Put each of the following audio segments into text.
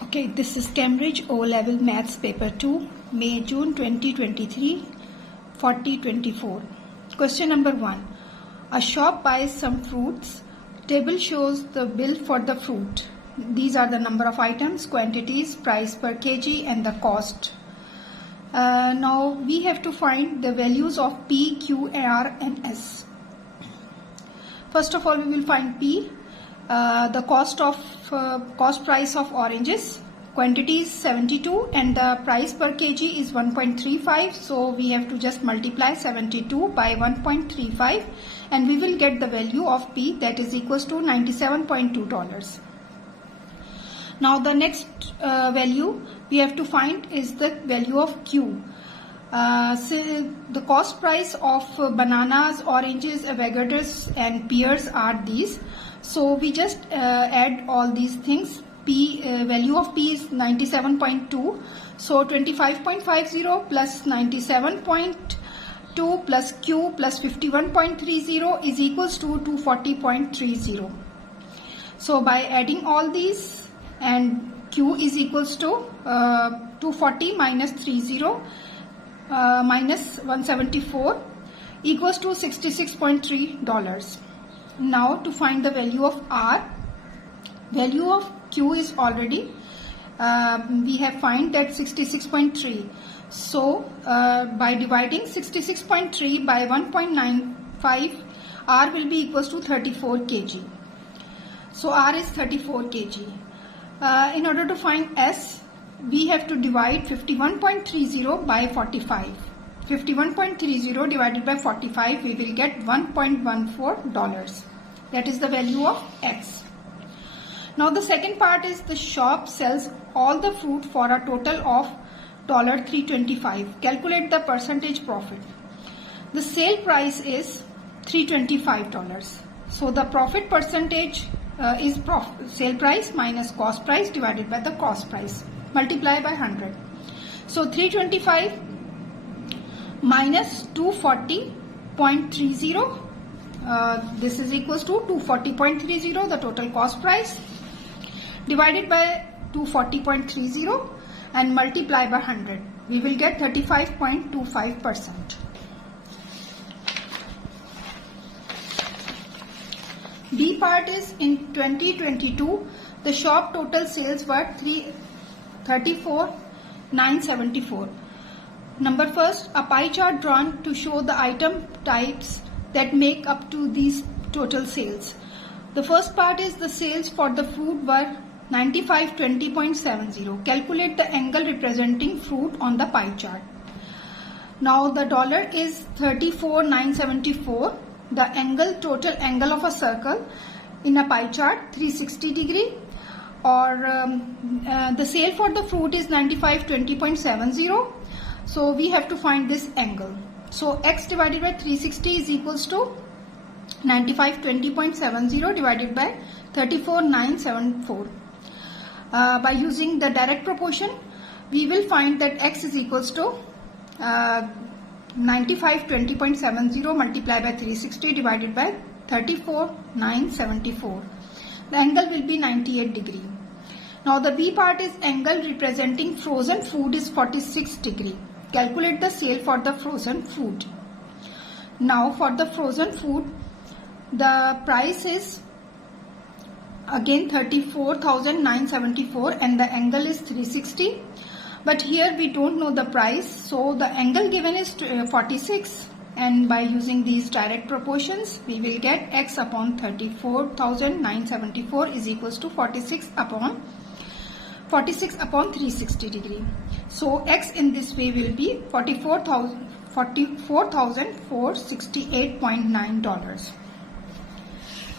Okay, this is Cambridge O-Level Maths Paper 2, May-June 2023, 4024. Question number 1. A shop buys some fruits. Table shows the bill for the fruit. These are the number of items, quantities, price per kg and the cost. Now we have to find the values of P, Q, R and S. First of all, we will find P. The cost price of oranges, quantity is 72 and the price per kg is 1.35, so we have to just multiply 72 by 1.35 and we will get the value of P, that is equals to $97.2. Now the next value we have to find is the value of Q. So the cost price of bananas, oranges, avocados and pears are these. So we just add all these things. Value of P is 97.2. So 25.50 plus 97.2 plus Q plus 51.30 is equals to 240.30. So by adding all these, and Q is equals to 240 minus 30 minus 174 equals to $66.3. Now to find the value of R, value of Q is already we have find that 66.3. So by dividing 66.3 by 1.95, R will be equals to 34 kg. So R is 34 kg. In order to find S, we have to divide 51.30 by 45. 51.30 divided by 45, we will get $1.14. That is the value of X. Now the second part is the shop sells all the fruit for a total of $3.25. Calculate the percentage profit. The sale price is $3.25. So the profit percentage is sale price minus cost price divided by the cost price. Multiply by 100. So 325 minus 240.30, this is equals to 240.30, the total cost price, divided by 240.30 and multiply by 100. We will get 35.25%. B part is in 2022, the shop total sales were 34,974. Number first, a pie chart drawn to show the item types that make up to these total sales. The first part is the sales for the fruit were 9520.70. Calculate the angle representing fruit on the pie chart. Now the dollar is 34,974. The angle, total angle of a circle in a pie chart, 360 degree. Or the sale for the fruit is 9520.70. So we have to find this angle. So X divided by 360 is equals to 9520.70 divided by 34,974. By using the direct proportion, we will find that X is equals to 9520.70 multiplied by 360 divided by 34,974. The angle will be 98 degree. Now the B part is angle representing frozen food is 46 degree. Calculate the sale for the frozen food. Now for the frozen food, the price is again 34,974 and the angle is 360. But here we don't know the price, so the angle given is 46, and by using these direct proportions we will get X upon 34,974 is equals to 46 upon 360 degree. So X in this way will be $44,468.9.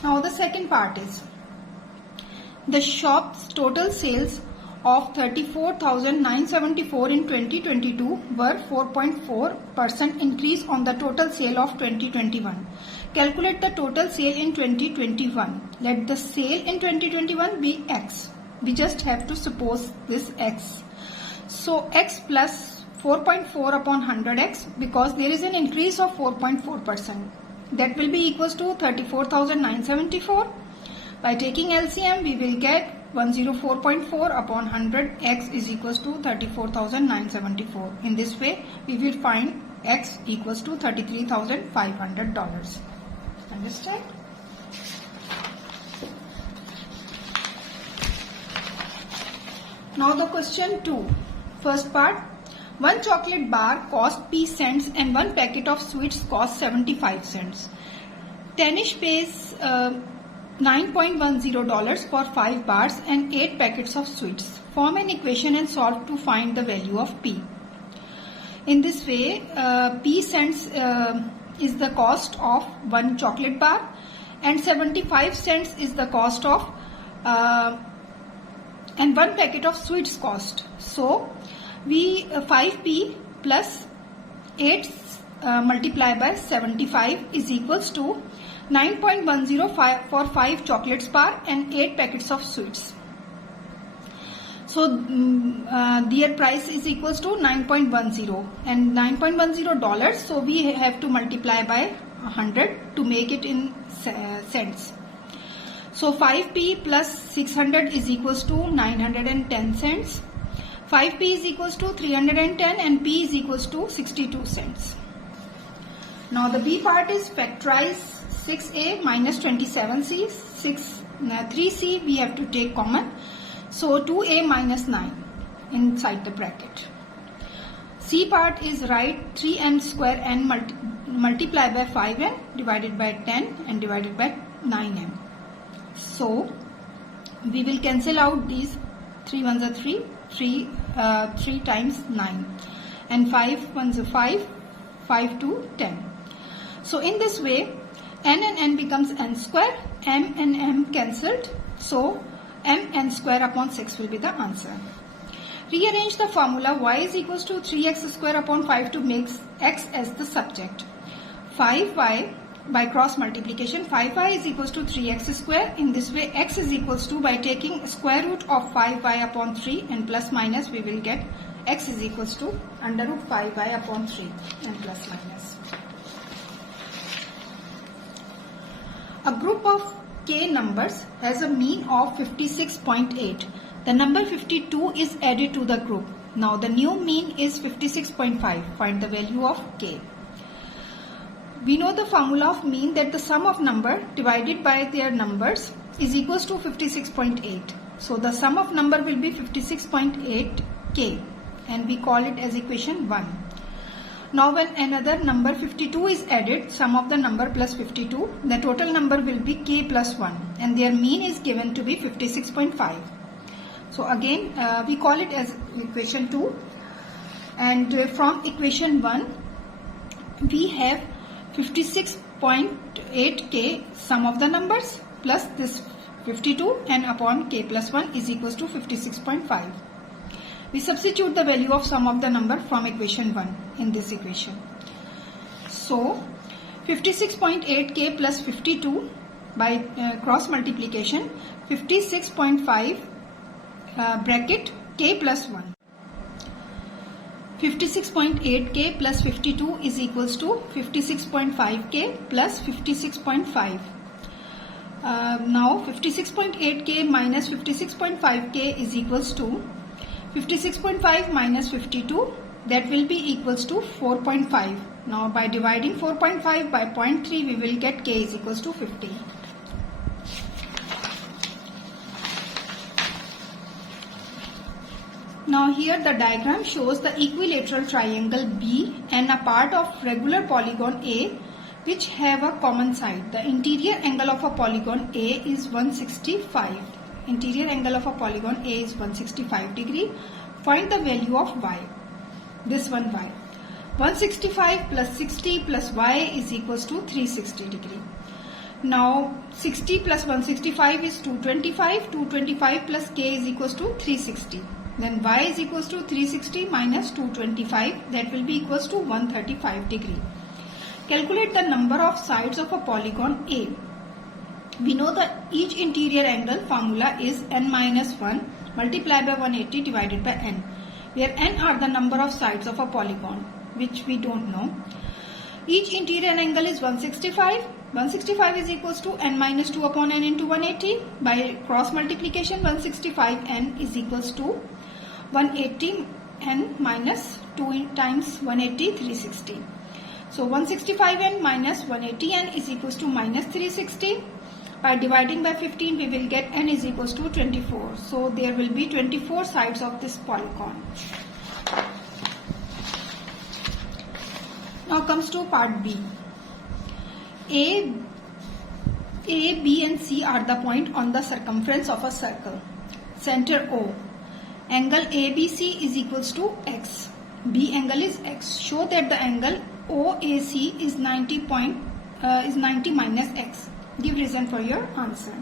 Now the second part is the shop's total sales of 34,974 in 2022 were 4.4% increase on the total sale of 2021. Calculate the total sale in 2021. Let the sale in 2021 be X. We just have to suppose this X. So X plus 4.4 upon 100X, because there is an increase of 4.4%. That will be equals to 34,974. By taking LCM, we will get 104.4 upon 100, x is equals to 34,974. In this way, we will find x equals to $33,500. Understand? Now the question 2. First part. One chocolate bar cost p cents and one packet of sweets cost 75 cents. Tanish pays $9.10 for 5 bars and 8 packets of sweets. Form an equation and solve to find the value of p. In this way, p cents is the cost of one chocolate bar and 75 cents is the cost of and one packet of sweets cost. So, we 5p plus 8 multiplied by 75 is equals to 9.105 for 5 chocolates bar and 8 packets of sweets. So their price is equals to 9.10 and $9.10. So we have to multiply by 100 to make it in cents. So 5p plus 600 is equals to 910 cents. 5p is equals to 310 and p is equals to 62 cents. Now the b part is factorize 6a minus 27c. 3c we have to take common. So 2a minus 9 inside the bracket. C part is write 3n square n multiply by 5n divided by 10 and divided by 9n. So we will cancel out these 3 ones are 3 times 9 and 5 ones are 5 to 10. So in this way n and n becomes n square, m and m cancelled, so mn square upon 6 will be the answer. Rearrange the formula y is equals to 3x square upon 5 to make x as the subject. 5y by cross multiplication, 5y is equals to 3x square. In this way x is equals to, by taking square root of 5y upon 3 and plus minus, we will get x is equals to under root 5y upon 3 and plus minus. A group of k numbers has a mean of 56.8. The number 52 is added to the group. Now the new mean is 56.5. Find the value of k. We know the formula of mean, that the sum of number divided by their numbers is equals to 56.8. So the sum of number will be 56.8k and we call it as equation 1. Now when another number 52 is added, sum of the number plus 52, the total number will be k plus 1 and their mean is given to be 56.5. So again we call it as equation 2, and from equation 1 we have 56.8k sum of the numbers plus this 52 and upon k plus 1 is equals to 56.5. We substitute the value of sum of the number from equation 1 in this equation. So 56.8k plus 52 by cross multiplication, 56.5 bracket k plus 1. 56.8k plus 52 is equals to 56.5k plus 56.5. Now 56.8k minus 56.5k is equals to 56.5 minus 52, that will be equals to 4.5. Now by dividing 4.5 by 0.3 we will get k is equals to 50. Now here the diagram shows the equilateral triangle B and a part of regular polygon A which have a common side. The interior angle of a polygon A is 165. Interior angle of a polygon A is 165 degree. Find the value of y. This one y. 165 plus 60 plus y is equals to 360 degree. Now 60 plus 165 is 225. 225 plus k is equals to 360. Then y is equals to 360 minus 225, that will be equals to 135 degree. Calculate the number of sides of a polygon A. We know that each interior angle formula is n minus 1 multiplied by 180 divided by n, where n are the number of sides of a polygon, which we don't know. Each interior angle is 165 165 is equals to n minus 2 upon n into 180. By cross multiplication, 165n is equals to 180n minus 2 times 180, 360. So 165n minus 180n is equals to minus 360. By dividing by 15, we will get n is equals to 24. So there will be 24 sides of this polygon. Now comes to part B. A, B and C are the point on the circumference of a circle. Center O. Angle ABC is equals to x. B angle is x. Show that the angle OAC is 90 minus x. Give reason for your answer.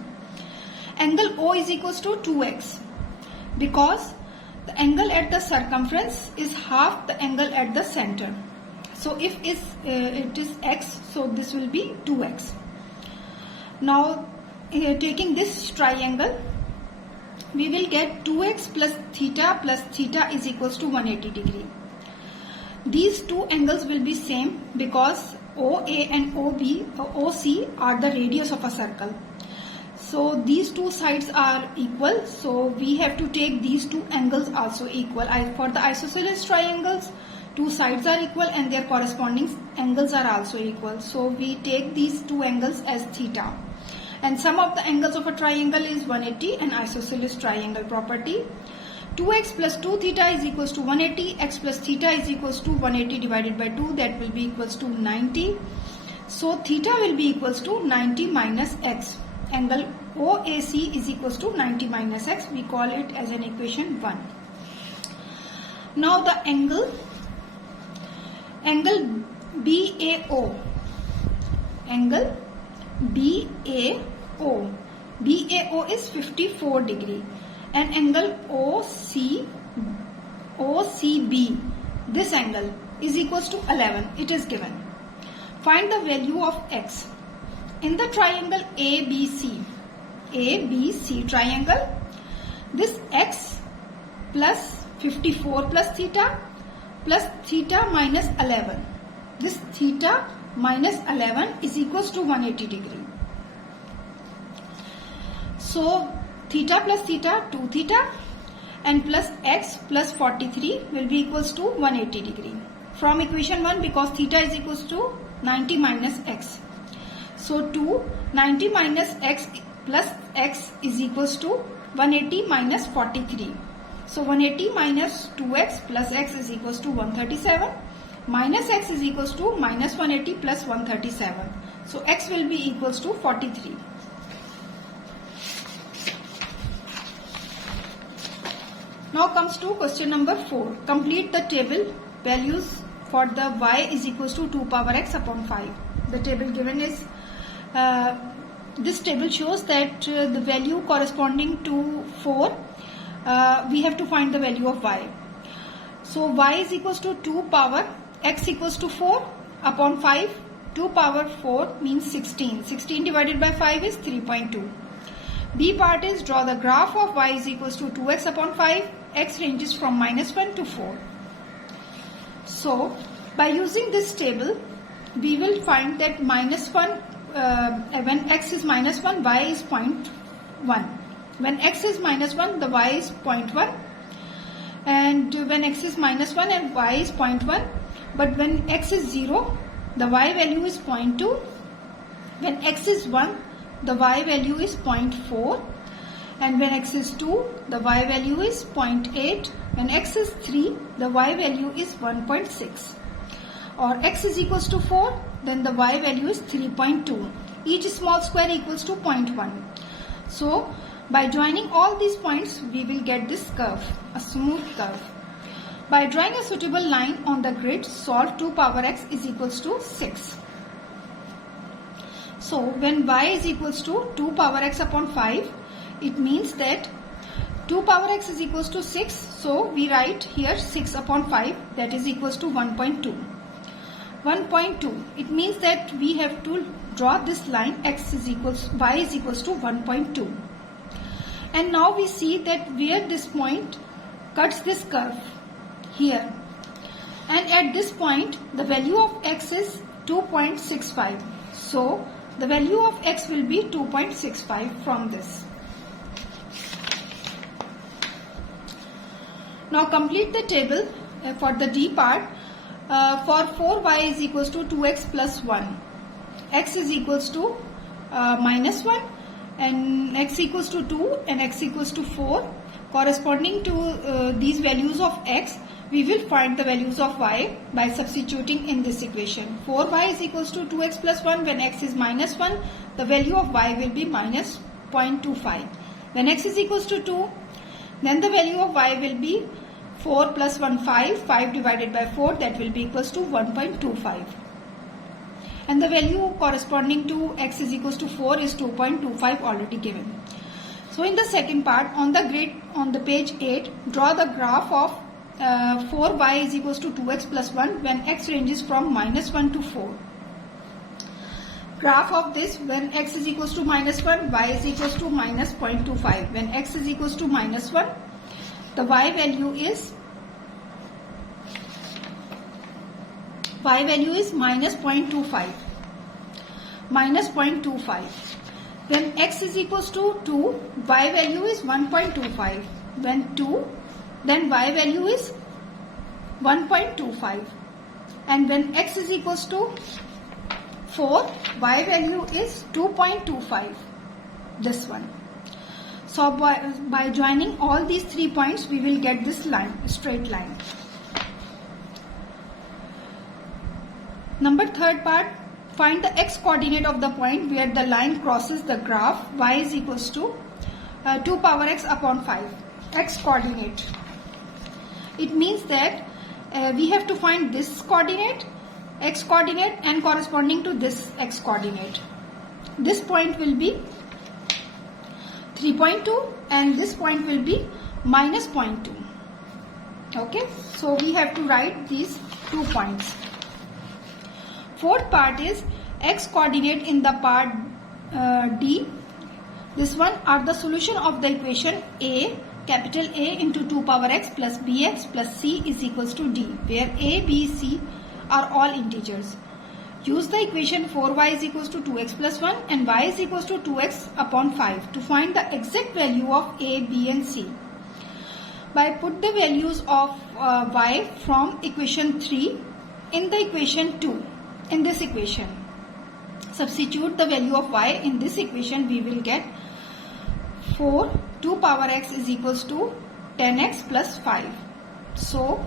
Angle O is equals to 2x because the angle at the circumference is half the angle at the center. So if it is x, so this will be 2x. Now taking this triangle, we will get 2x plus theta is equals to 180 degree. These two angles will be same because OA and OC are the radius of a circle. So these two sides are equal. So we have to take these two angles also equal. For the isosceles triangles, two sides are equal and their corresponding angles are also equal. So we take these two angles as theta. And sum of the angles of a triangle is 180 and isosceles triangle property. 2x plus 2 theta is equals to 180. X plus theta is equals to 180 divided by 2. That will be equals to 90. So theta will be equals to 90 minus x. Angle OAC is equals to 90 minus x. We call it as an equation 1. Now the angle BAO. Angle BAO. BAO is 54 degree. And angle OCB, this angle is equals to 11. It is given. Find the value of x. In the triangle ABC triangle, this x plus 54 plus theta minus 11. This theta minus 11 is equals to 180 degree. So theta plus theta, 2 theta, and plus x plus 43 will be equals to 180 degree. From equation 1, because theta is equals to 90 minus x. So 90 minus x plus x is equals to 180 minus 43. So 180 minus 2x plus x is equals to 137. Minus x is equals to minus 180 plus 137. So x will be equals to 43. Now comes to question number 4. Complete the table values for the y is equals to 2 power x upon 5. The table given is, this table shows that the value corresponding to 4, we have to find the value of y. So y is equals to 2 power x equals to 4 upon 5. 2 power 4 means 16. 16 divided by 5 is 3.2. B part is draw the graph of y is equals to 2x upon 5. X ranges from minus 1 to 4. So by using this table, we will find that minus 1, when x is minus 1, y is 0.1. When x is minus 1, the y is 0.1. And when x is minus 1 and y is 0.1. But when x is 0, the y value is 0.2. When x is 1, the y value is 0.4. And when x is 2, the y value is 0.8. When x is 3, the y value is 1.6. Or x is equals to 4, then the y value is 3.2. Each small square equals to 0.1. So by joining all these points, we will get this curve, a smooth curve. By drawing a suitable line on the grid, solve 2 power x is equals to 6. So when y is equals to 2 power x upon 5, it means that 2 power x is equals to 6. So we write here 6 upon 5, that is equals to 1.2. 1.2. It means that we have to draw this line y is equals to 1.2. And now we see that where this point cuts this curve here. And at this point, the value of x is 2.65. So The value of x will be 2.65 from this. Now complete the table for the D part. For 4y is equals to 2x plus 1. X is equals to minus 1 and x equals to 2 and x equals to 4. Corresponding to these values of x, we will find the values of y by substituting in this equation. 4y is equals to 2x plus 1. When x is minus 1, the value of y will be minus 0.25. When x is equals to 2, then the value of y will be 4 plus 1, 5. 5 divided by 4, that will be equals to 1.25. And the value corresponding to x is equals to 4 is 2.25 already given. So in the second part, on the grid on the page 8, draw the graph of 4y is equals to 2x plus 1 when x ranges from minus 1 to 4. Graph of this when x is equals to minus 1, y is equals to minus 0.25. When x is equals to minus 1, the y value is minus 0.25. Minus 0.25. When x is equals to 2, y value is 1.25. When 2, then y value is 1.25. And when x is equals to 4, y value is 2.25. This one. So by joining all these 3 points, we will get this line, straight line. Number third part, find the x coordinate of the point where the line crosses the graph. Y is equals to 2 power x upon 5. X coordinate. It means that we have to find this coordinate, x coordinate, and corresponding to this x coordinate. This point will be 3.2 and this point will be minus 0.2. Okay, so we have to write these 2 points. Fourth part is x coordinate in the part D. This one are the solution of the equation A, capital A into 2 power x plus bx plus c is equals to D, where a, b, c are all integers. Use the equation 4y is equals to 2x plus 1 and y is equals to 2x upon 5 to find the exact value of a, b and c. By put the values of y from equation 3 in the equation 2. In this equation, substitute the value of y in this equation, we will get 4 2 power x is equals to 10x plus 5. So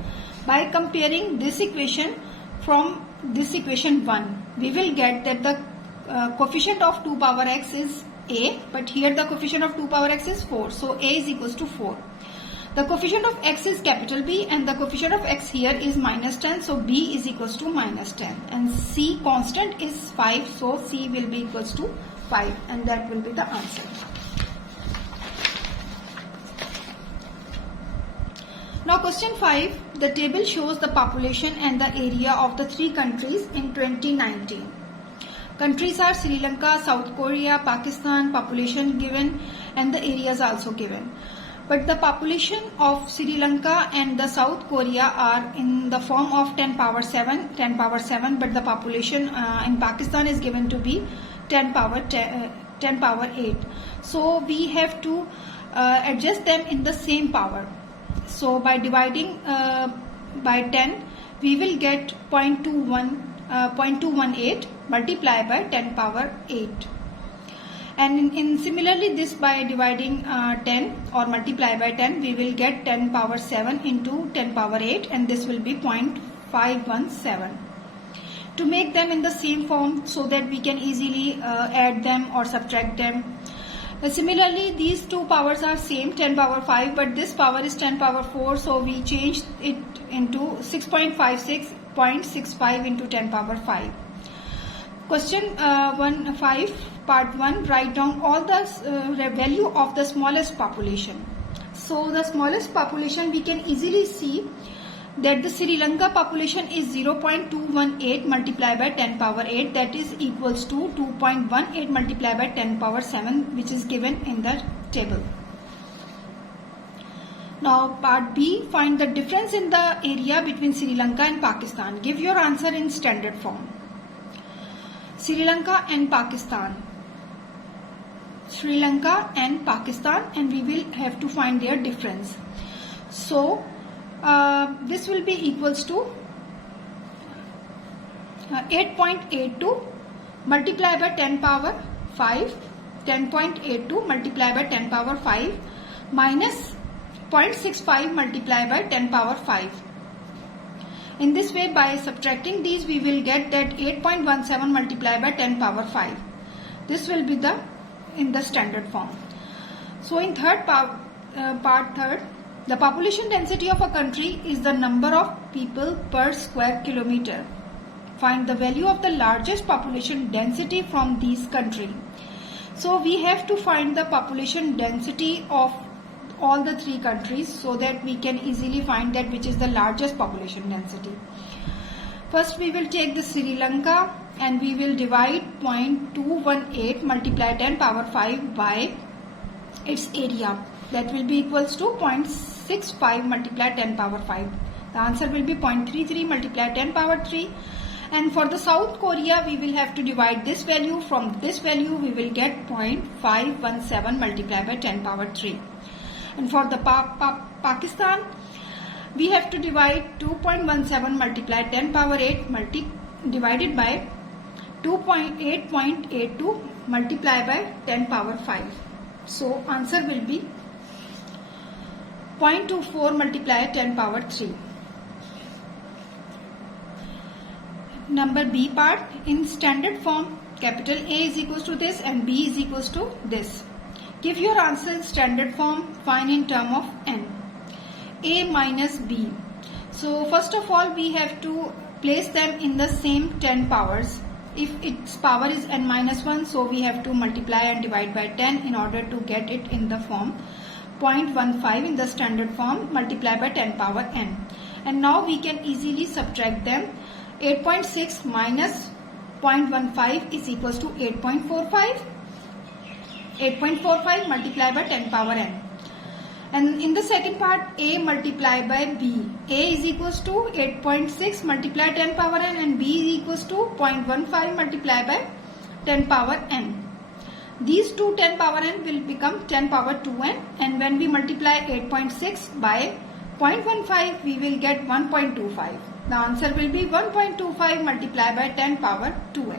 by comparing this equation from this equation 1, we will get that the coefficient of 2 power x is a, but here the coefficient of 2 power x is 4. So a is equals to 4. The coefficient of x is capital B and the coefficient of x here is minus 10. So b is equals to minus 10 and c constant is 5. So c will be equals to 5 and that will be the answer. Now question 5. The table shows the population and the area of the 3 countries in 2019. Countries are Sri Lanka, South Korea, Pakistan, population given and the areas also given. But the population of Sri Lanka and the South Korea are in the form of 10 power 7, but the population in Pakistan is given to be 10 power 8. So we have to adjust them in the same power. So by dividing by 10, we will get 0.218 multiplied by 10 power 8. And in similarly this by dividing 10 or multiply by 10, we will get 10 power 7 into 10 power 8 and this will be 0.517. To make them in the same form so that we can easily add them or subtract them. Similarly, these two powers are same, 10 power 5, but this power is 10 power 4, so we changed it into 6.65 into 10 power 5. Question 5, part 1, write down all the value of the smallest population. So the smallest population, we can easily see that the Sri Lanka population is 0.218 multiplied by 10 power 8, that is equals to 2.18 multiplied by 10 power 7, which is given in the table. Now part B, find the difference in the area between Sri Lanka and Pakistan. Give your answer in standard form. Sri Lanka and Pakistan. Sri Lanka and Pakistan, and we will have to find their difference. So this will be equals to 8.82 multiplied by 10 power 5, 10.82 multiplied by 10 power 5 minus 0.65 multiplied by 10 power 5. In this way, by subtracting these, we will get that 8.17 multiplied by 10 power 5. This will be in the standard form. So in third part third, the population density of a country is the number of people per square kilometer. Find the value of the largest population density from these country. So we have to find the population density of all the three countries so that we can easily find that which is the largest population density. First we will take the Sri Lanka and we will divide 0.218 multiply 10 power 5 by its area. That will be equals to 0.65 multiply 10 power 5. The answer will be 0.33 multiply 10 power 3. And for the South Korea, we will have to divide this value. From this value, we will get 0.517 multiplied by 10 power 3. And for the Pakistan, we have to divide 2.17 multiplied 10 power 8 divided by 8.82 multiplied by 10 power 5. So answer will be 0.24 multiplied 10 power 3. Number B part, in standard form, capital A is equals to this and B is equals to this. Give your answer in standard form, find in term of n. A minus B. So first of all, we have to place them in the same 10 powers. If its power is n minus 1, so we have to multiply and divide by 10 in order to get it in the form 0.15 in the standard form, multiply by 10 power n. And now we can easily subtract them. 8.6 minus 0.15 is equals to 8.45. 8.45 multiplied by 10 power n. And in the second part, A multiplied by B. A is equals to 8.6 multiplied 10 power n and B is equals to 0.15 multiplied by 10 power n. These two 10 power n will become 10 power 2n, and when we multiply 8.6 by 0.15, we will get 1.25. The answer will be 1.25 multiplied by 10 power 2n.